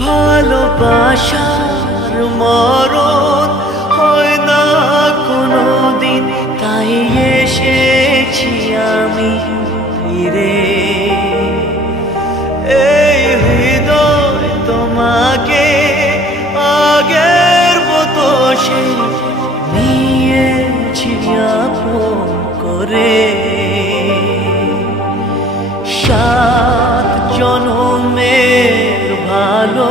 ভালোবাসার মরণ হয় না কোনোদিন, তাই এসেছি আমি ফিরে। এই হৃদয় তোমাকে আগের মতো সে নিয়েছি আপন করে। 7 জনমের ভালো